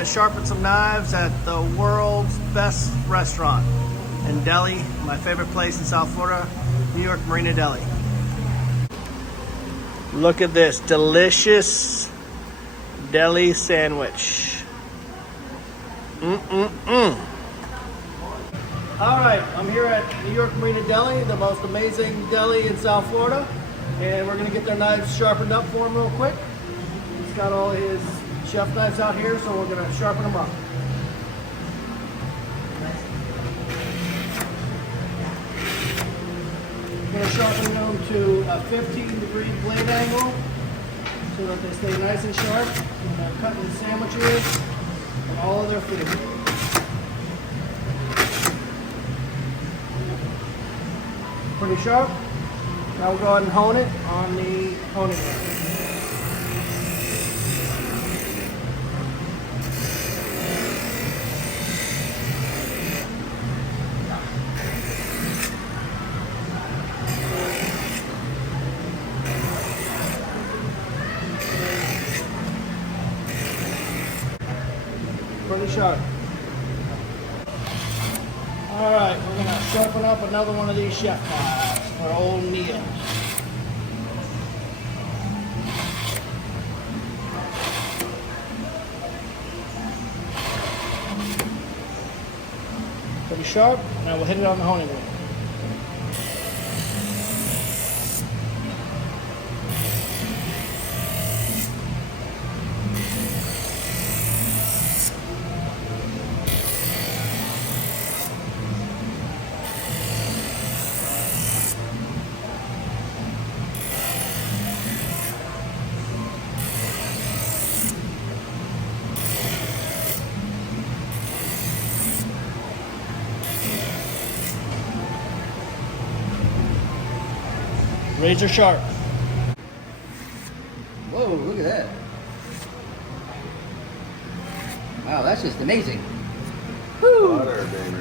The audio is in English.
to sharpen some knives at the world's best restaurant in Deli, my favorite place in South Florida, New York, Marina, Deli. Look at this delicious deli sandwich. All right, I'm here at New York Marina Deli, the most amazing deli in South Florida, and we're gonna get their knives sharpened up for him real quick. He's got all his chef knives out here, so we're gonna sharpen them up. We're gonna sharpen them to a 15-degree blade angle so that they stay nice and sharp when they're cutting sandwiches and all of their food. Pretty sharp. Now we'll go ahead and hone it on the honing rail. Pretty sharp. All right, we're gonna sharpen up another one of these chef knives for old Neil. Pretty sharp. Now we'll hit it on the honing wheel. Razor sharp. Whoa, look at that. Wow, that's just amazing. Woo. Butter, baby.